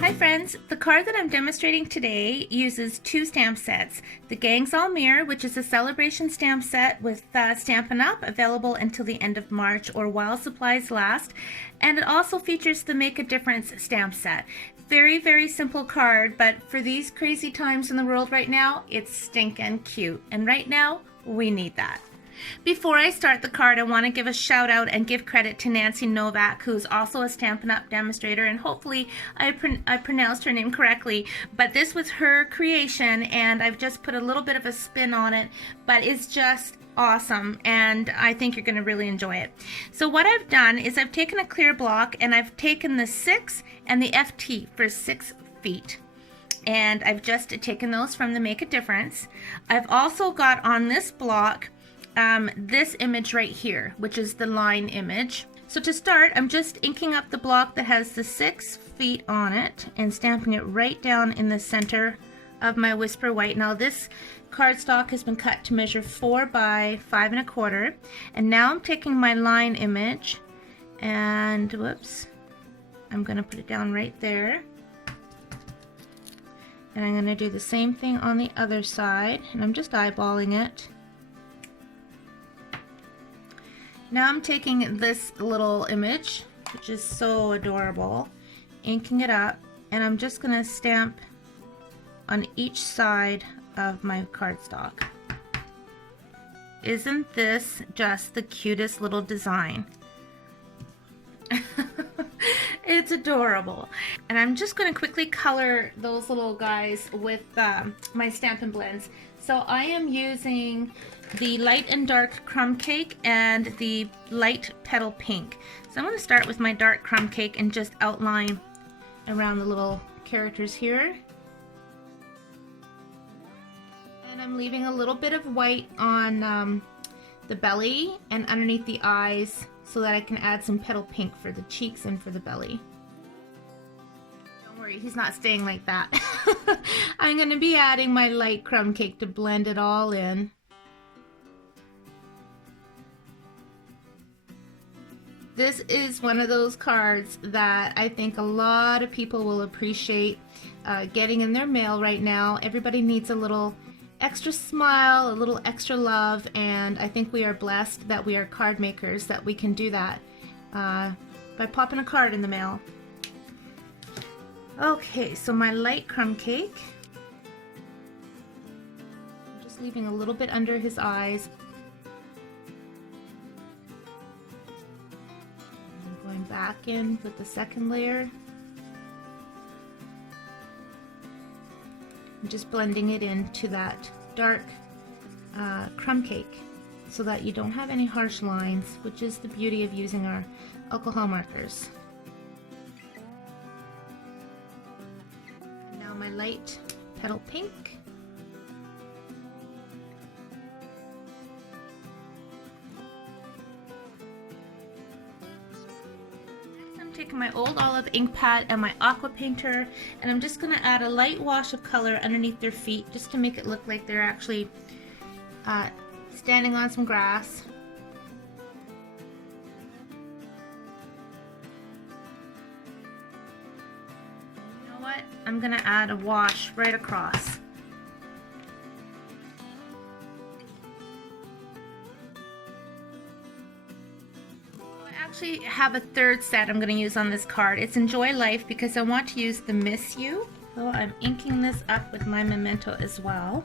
Hi friends, the card that I'm demonstrating today uses two stamp sets. The Gang's All Meer, which is a celebration stamp set with Stampin' Up, available until the end of March or while supplies last. And it also features the Make a Difference stamp set. Very, very simple card, but for these crazy times in the world right now, it's stinking cute. And right now, we need that. Before I start the card, I want to give a shout out and give credit to Nancy Novak, who's also a Stampin' Up demonstrator, and hopefully I pronounced her name correctly, but this was her creation and I've just put a little bit of a spin on it, but it's just awesome and I think you're going to really enjoy it. So what I've done is I've taken a clear block and I've taken the 6 and the FT for 6 feet. And I've just taken those from the Make a Difference. I've also got on this block this image right here, which is the line image. So to start, I'm just inking up the block that has the 6 feet on it and stamping it right down in the center of my Whisper White. Now this cardstock has been cut to measure 4 by 5 1/4, and now I'm taking my line image and whoops, I'm going to put it down right there. And I'm going to do the same thing on the other side, and I'm just eyeballing it. Now I'm taking this little image, which is so adorable, inking it up, and I'm just going to stamp on each side of my cardstock. Isn't this just the cutest little design? It's adorable. And I'm just going to quickly color those little guys with my Stampin' Blends. So I am using the light and dark crumb cake and the light petal pink. So I'm going to start with my dark crumb cake and just outline around the little characters here. And I'm leaving a little bit of white on the belly and underneath the eyes so that I can add some petal pink for the cheeks and for the belly. Don't worry, he's not staying like that. I'm going to be adding my light crumb cake to blend it all in. This is one of those cards that I think a lot of people will appreciate getting in their mail right now. Everybody needs a little extra smile, a little extra love, and I think we are blessed that we are card makers, that we can do that by popping a card in the mail. Okay, so my light crumb cake, I'm just leaving a little bit under his eyes. I'm going back in with the second layer. I'm just blending it into that dark crumb cake so that you don't have any harsh lines, which is the beauty of using our alcohol markers. And now my light petal pink. Taking my old olive ink pad and my aqua painter, and I'm just going to add a light wash of color underneath their feet just to make it look like they're actually standing on some grass. You know what? I'm going to add a wash right across. Actually have a third set I'm going to use on this card. It's Enjoy Life because I want to use the Miss You. So I'm inking this up with my memento as well.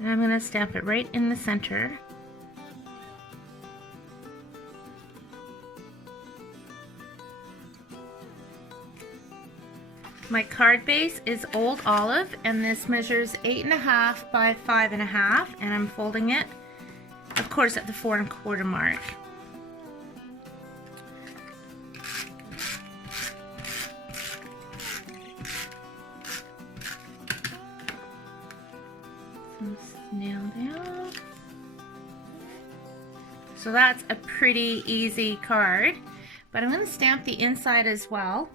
And I'm going to stamp it right in the center. My card base is Old Olive, and this measures 8.5 by 5.5, and I'm folding it, of course, at the 4 1/4 mark. Nail down. So that's a pretty easy card, but I'm going to stamp the inside as well.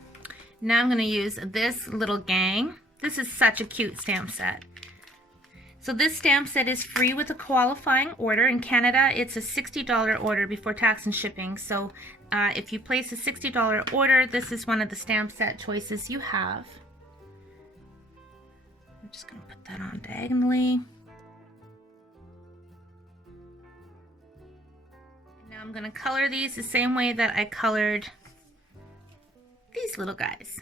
Now I'm going to use this little gang. This is such a cute stamp set. So this stamp set is free with a qualifying order. In Canada, it's a $60 order before tax and shipping. So if you place a $60 order, this is one of the stamp set choices you have. I'm just going to put that on diagonally. Now I'm going to color these the same way that I colored these little guys.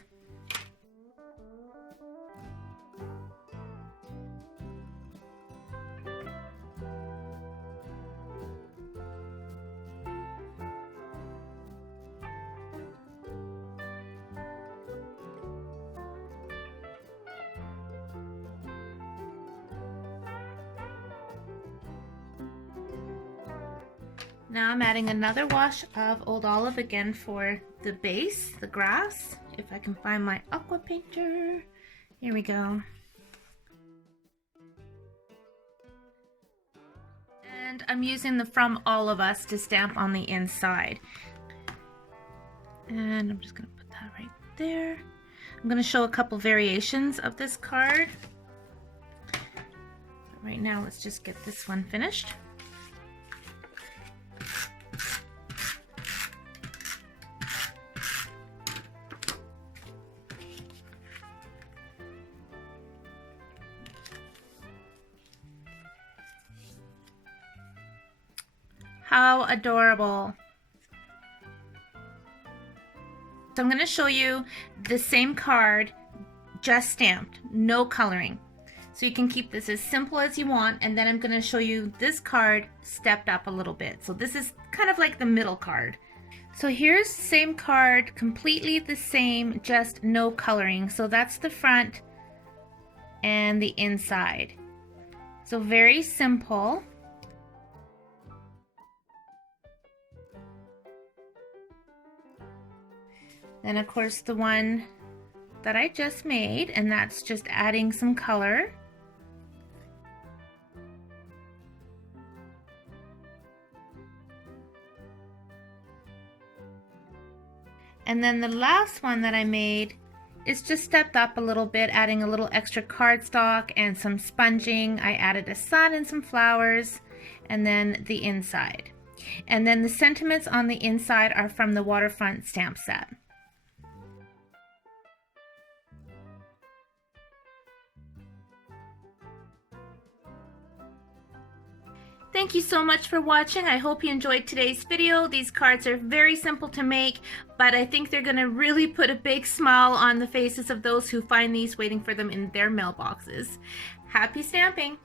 Now I'm adding another wash of Old Olive again for the base, the grass. If I can find my aqua painter. Here we go. And I'm using the From All of Us to stamp on the inside. And I'm just going to put that right there. I'm going to show a couple variations of this card. But right now, let's just get this one finished. How adorable. So I'm going to show you the same card just stamped, no coloring. So you can keep this as simple as you want, and then I'm going to show you this card stepped up a little bit. So this is kind of like the middle card. So here's the same card, completely the same, just no coloring. So that's the front and the inside. So very simple. Then of course the one that I just made, and that's just adding some color. And then the last one that I made is just stepped up a little bit, adding a little extra cardstock and some sponging. I added a sun and some flowers, and then the inside. And then the sentiments on the inside are from the Waterfront stamp set. Thank you so much for watching. I hope you enjoyed today's video. These cards are very simple to make, but I think they're going to really put a big smile on the faces of those who find these waiting for them in their mailboxes. Happy stamping!